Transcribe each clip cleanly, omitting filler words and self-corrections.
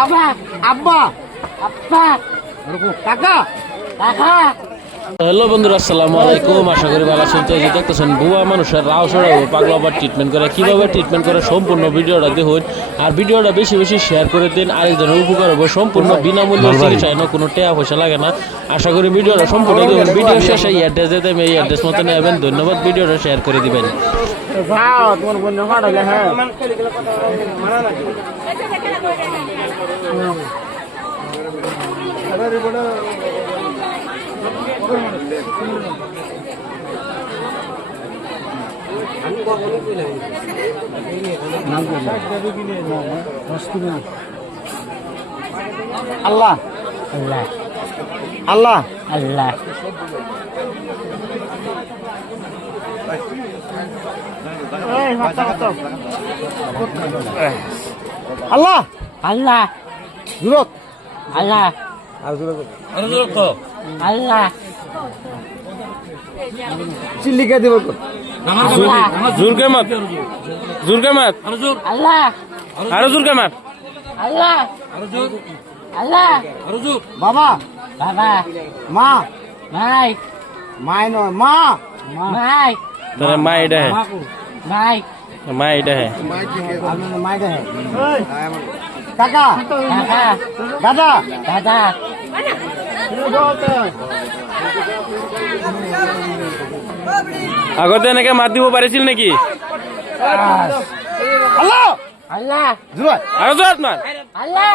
আব্বা আব্বা আব্বা কাকা কাকা। হ্যালো বন্ধুরা, আসসালামু আলাইকুম। আশা করি ভালো আছেন। তো এই দেখতেছেন বুয়া মানুষের রাও ছড়াবো পাগলা আবার ট্রিটমেন্ট করে, কীভাবে ট্রিটমেন্ট করে সম্পূর্ণ ভিডিওটা দেখুন। আর ভিডিওটা বেশি বেশি শেয়ার করে দিন, আরেকজনের উপকার হবে। সম্পূর্ণ বিনামূল্যে চিকিৎসা, কোনো টাকা পয়সা লাগে না। আশা করি ভিডিওটা সম্পূর্ণ দেখুন। ভিডিও শেষে এই অ্যাড্রেস দিতে আমি এই অ্যাড্রেস মতো নেবেন। ধন্যবাদ, ভিডিওটা শেয়ার করে দিবেন। আল্লাহ আল্লাহ আল্লাহ আল্লাহ আল্লাহ আল্লাহ জুরত আল্লাহ আল্লাহ চিল্লিকা দেব জোর কে মাত, জোর কে মাত, আল্লাহ আরো জোর কে মাত। আল্লাহ আল্লাহ বাবা বাবা মা মাই মাই নয় মা মাই তোর মা এটা হে, মাই মা এটা হে। মাই দে কাকা কাকা দাদা দাদা আগতে এনেকে মাত দিব পাৰিছিল নেকি? আল্লাহ আল্লাহ জোর আৰু জোৰত মাত, আল্লাহ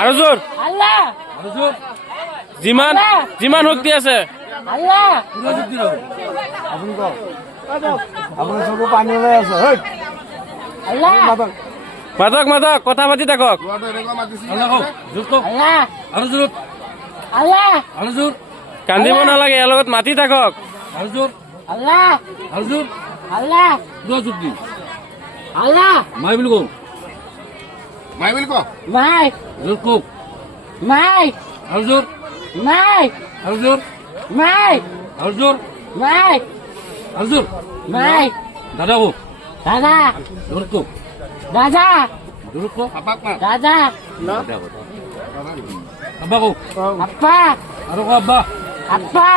আৰু জোৰ, আল্লাহ যিমান যিমান শক্তি আছে। আল্লাহ আপুনি চকু পানী ওলাই আছে আল্লাহ মাতক মাতক, কথা পাতি থাকক। আল্লাহ আল্লাহ কান্দিব নালাগে, ইয়াৰ লগত মাতি থাকক। আল্লাহ আল্লাহ আল্লাহ মাই বুলি কওঁ, মাই বুলি কওঁ, মাই জোৰ কওঁ, মাই আৰু জোৰ, মাই আৰু জোৰ, মাই আৰু জোৰ, মাই আৰু জোৰ, মাই দাদা কওঁ, দাদা জোৰ কওঁ, দাদা জোৰ কওঁ, আপাক মাত, দাদা আব্বা কওঁ, আব্বা আৰু কওঁ আব্বা, আব্বা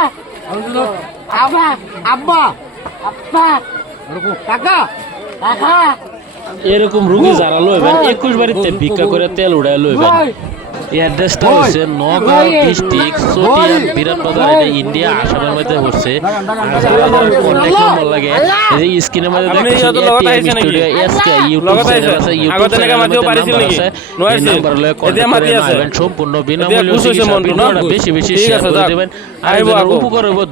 আৰু জোৰ, আব্বা আব্বা আব্বা আৰু কওঁ, কাকা কাকা এরকম রুগী যারা লইবেন 21 বাড়িতে ভিক্ষা করে তেল উড়ায় লইবেন। এই অ্যাড্রেসটা হচ্ছে নগাঁও ডিস্ট্রিক্ট চটিয়া বিরাটবাজার, এটা ইন্ডিয়া আসামের মধ্যে পড়ছে। আর যারা কন্ট্যাক্ট নম্বর লাগে এই যে স্ক্রিনের মধ্যে দেখছেন, ATM studio SK YouTube channel আছে, ইউটিউব চ্যানেলের মধ্যে নাম্বার আছে। এই নাম্বার লয়ে কন্ট্যাক্ট করে নেবেন। সম্পূর্ণ বিনামূল্যে চিকিৎসা। ভিডিওটা বেশি বেশি শেয়ার করে দিবেন, আর উপকার হবে।